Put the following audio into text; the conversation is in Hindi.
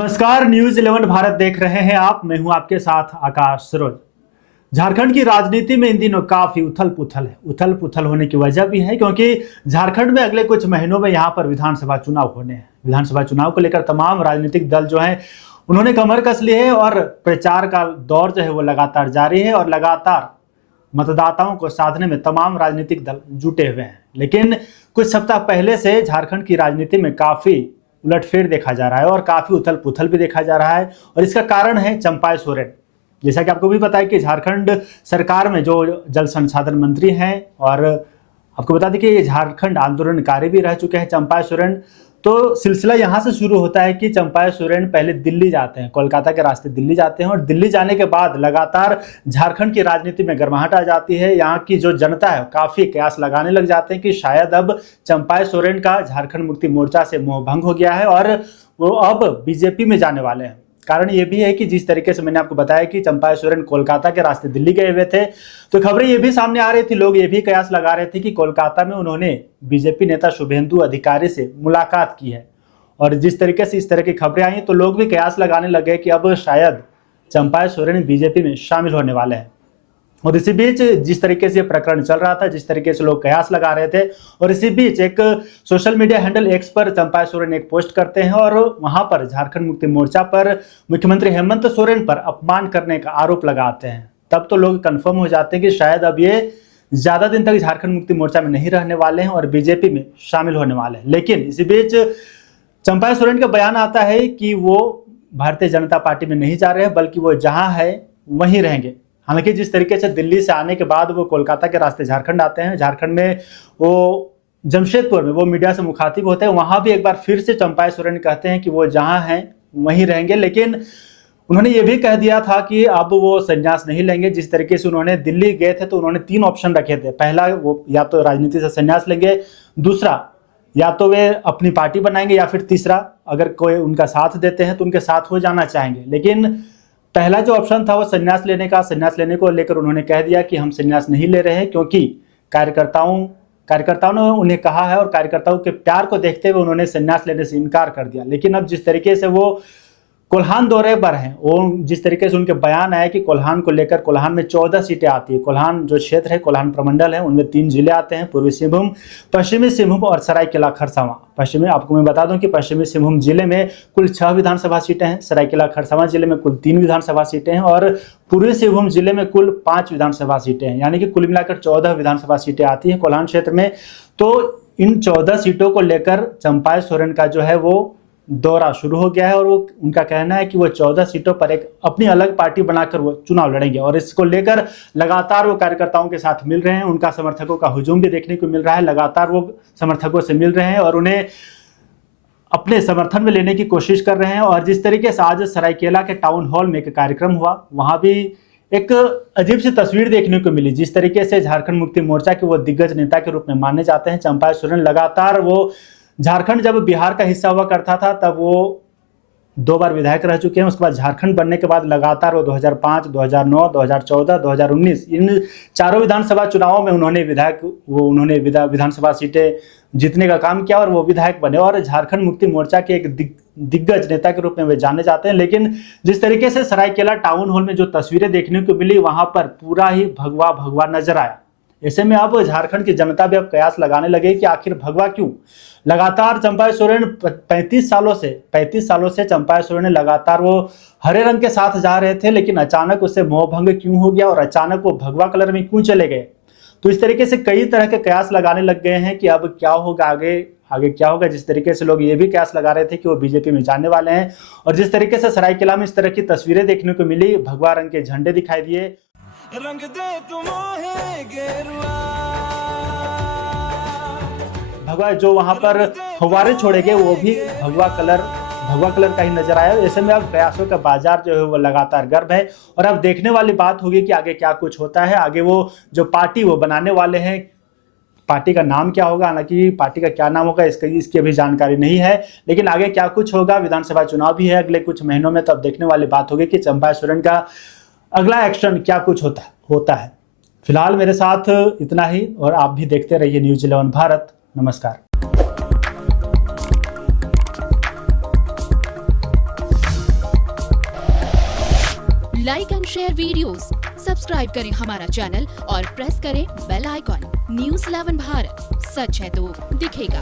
नमस्कार, न्यूज 11 भारत देख रहे हैं आप। मैं हूं आपके साथ आकाश सरोज। झारखंड की राजनीति में इन दिनों काफी उथल पुथल है। उथल पुथल होने की वजह भी है क्योंकि झारखंड में अगले कुछ महीनों में यहां पर विधानसभा चुनाव होने हैं। विधानसभा चुनाव को लेकर तमाम राजनीतिक दल जो हैं उन्होंने कमर कस ली है और प्रचार का दौर जो है वो लगातार जारी है और लगातार मतदाताओं को साधने में तमाम राजनीतिक दल जुटे हुए हैं। लेकिन कुछ सप्ताह पहले से झारखंड की राजनीति में काफी उलटफेर देखा जा रहा है और काफी उथल पुथल भी देखा जा रहा है और इसका कारण है चंपाय सोरेन। जैसा कि आपको भी पता है कि झारखंड सरकार में जो जल संसाधन मंत्री हैं और आपको बता दें कि ये झारखंड आंदोलनकारी भी रह चुके हैं चंपाय सोरेन। तो सिलसिला यहाँ से शुरू होता है कि चंपाय सोरेन पहले दिल्ली जाते हैं, कोलकाता के रास्ते दिल्ली जाते हैं और दिल्ली जाने के बाद लगातार झारखंड की राजनीति में गर्माहट आ जाती है। यहाँ की जो जनता है काफी कयास लगाने लग जाते हैं कि शायद अब चंपाय सोरेन का झारखंड मुक्ति मोर्चा से मोहभंग हो गया है और वो अब बीजेपी में जाने वाले हैं। कारण ये भी है कि जिस तरीके से मैंने आपको बताया कि चंपाय सोरेन कोलकाता के रास्ते दिल्ली गए हुए थे, तो खबरें ये भी सामने आ रही थी, लोग ये भी कयास लगा रहे थे कि कोलकाता में उन्होंने बीजेपी नेता शुभेंदु अधिकारी से मुलाकात की है। और जिस तरीके से इस तरह की खबरें आई तो लोग भी कयास लगाने लगे कि अब शायद चंपाय सोरेन बीजेपी में शामिल होने वाले हैं। और इसी बीच जिस तरीके से प्रकरण चल रहा था, जिस तरीके से लोग कयास लगा रहे थे, और इसी बीच एक सोशल मीडिया हैंडल एक्स पर चंपाय सोरेन एक पोस्ट करते हैं और वहां पर झारखंड मुक्ति मोर्चा पर मुख्यमंत्री हेमंत सोरेन पर अपमान करने का आरोप लगाते हैं। तब तो लोग कंफर्म हो जाते हैं कि शायद अब ये ज्यादा दिन तक झारखंड मुक्ति मोर्चा में नहीं रहने वाले हैं और बीजेपी में शामिल होने वाले हैं। लेकिन इसी बीच चंपाय सोरेन का बयान आता है कि वो भारतीय जनता पार्टी में नहीं जा रहे हैं, बल्कि वो जहां है वहीं रहेंगे। हालांकि जिस तरीके से दिल्ली से आने के बाद वो कोलकाता के रास्ते झारखंड आते हैं, झारखंड में वो जमशेदपुर में वो मीडिया से मुखातिब होते हैं, वहां भी एक बार फिर से चंपाय सोरेन कहते हैं कि वो जहां हैं वहीं रहेंगे। लेकिन उन्होंने ये भी कह दिया था कि अब वो संन्यास नहीं लेंगे। जिस तरीके से उन्होंने दिल्ली गए थे तो उन्होंने 3 ऑप्शन रखे थे। पहला, वो या तो राजनीति से संन्यास लेंगे, दूसरा या तो वे अपनी पार्टी बनाएंगे, या फिर तीसरा अगर कोई उनका साथ देते हैं तो उनके साथ हो जाना चाहेंगे। लेकिन पहला जो ऑप्शन था वो संन्यास लेने का, संन्यास लेने को लेकर उन्होंने कह दिया कि हम संन्यास नहीं ले रहे हैं क्योंकि कार्यकर्ताओं ने उन्हें कहा है और कार्यकर्ताओं के प्यार को देखते हुए उन्होंने संन्यास लेने से इनकार कर दिया। लेकिन अब जिस तरीके से वो कोल्हान दौरे पर हैं, वो जिस तरीके से उनके बयान आया कि कोल्हान को लेकर, कोल्हान में 14 सीटें आती है। कोल्हान जो क्षेत्र है, कोल्हान प्रमंडल है, उनमें 3 जिले आते हैं, पूर्वी सिंहभूम, पश्चिमी सिंहभूम और सरायकेला खरसावां। पश्चिमी, आपको मैं बता दूं कि पश्चिमी सिंहभूम जिले में कुल 6 विधानसभा सीटें हैं, सरायकेला खरसावां जिले में कुल 3 विधानसभा सीटें हैं और पूर्वी सिंहभूम जिले में कुल 5 विधानसभा सीटें हैं। यानी कि कुल मिलाकर 14 विधानसभा सीटें आती हैं कोल्हान क्षेत्र में। तो इन 14 सीटों को लेकर चंपाय सोरेन का जो है वो दौरा शुरू हो गया है और वो उनका कहना है कि वो 14 सीटों पर एक अपनी अलग पार्टी बनाकर वो चुनाव लड़ेंगे और इसको लेकर लगातार वो कार्यकर्ताओं के साथ मिल रहे हैं। उनका समर्थकों का हुजूम भी देखने को मिल रहा है, लगातार वो समर्थकों से मिल रहे हैं और उन्हें अपने समर्थन में लेने की कोशिश कर रहे हैं। और जिस तरीके से आज सरायकेला के टाउन हॉल में एक कार्यक्रम हुआ, वहां भी एक अजीब सी तस्वीर देखने को मिली। जिस तरीके से झारखंड मुक्ति मोर्चा के वो दिग्गज नेता के रूप में माने जाते हैं चंपाय सोरेन, लगातार वो झारखंड जब बिहार का हिस्सा हुआ करता था तब वो 2 बार विधायक रह चुके हैं। उसके बाद झारखंड बनने के बाद लगातार वो 2005, 2009, 2014, 2019 इन चारों विधानसभा चुनावों में उन्होंने विधानसभा सीटें जीतने का काम किया और वो विधायक बने और झारखंड मुक्ति मोर्चा के एक दिग्गज नेता के रूप में वे जाने जाते हैं। लेकिन जिस तरीके से सरायकेला टाउन हॉल में जो तस्वीरें देखने को मिली, वहां पर पूरा ही भगवा भगवा नजर आया। ऐसे में अब झारखंड की जनता भी अब कयास लगाने लगे कि आखिर भगवा क्यों। लगातार चंपाय सोरेन 35 सालों से चंपाय सोरेन लगातार वो हरे रंग के साथ जा रहे थे, लेकिन अचानक उससे मोहभंग क्यों हो गया और अचानक वो भगवा कलर में क्यों चले गए। तो इस तरीके से कई तरह के कयास लगाने लग गए हैं कि अब क्या होगा, आगे क्या होगा। जिस तरीके से लोग ये भी कयास लगा रहे थे कि वो बीजेपी में जाने वाले हैं और जिस तरीके से सरायकेला में इस तरह की तस्वीरें देखने को मिली, भगवा रंग के झंडे दिखाई दिए, रंग दे तुम्हें गेरुआ, भगवा जो वहां पर फव्वारे छोड़े गए वो भी भगवा कलर का ही नजर आया। ऐसे में अब कयासों का बाजार जो है वो लगातार गर्म है और अब देखने वाली बात होगी कि आगे क्या कुछ होता है। आगे वो जो पार्टी वो बनाने वाले हैं, पार्टी का नाम क्या होगा, हालांकि पार्टी का क्या नाम होगा इसकी अभी जानकारी नहीं है, लेकिन आगे क्या कुछ होगा। विधानसभा चुनाव भी है अगले कुछ महीनों में, तो अब देखने वाली बात होगी कि चंपाय सोरेन का अगला एक्शन क्या कुछ होता है। फिलहाल मेरे साथ इतना ही और आप भी देखते रहिए न्यूज 11 भारत। नमस्कार। Like and share videos, subscribe करें हमारा चैनल और प्रेस करें बेल आइकॉन। News 11 भारत, सच है तो दिखेगा।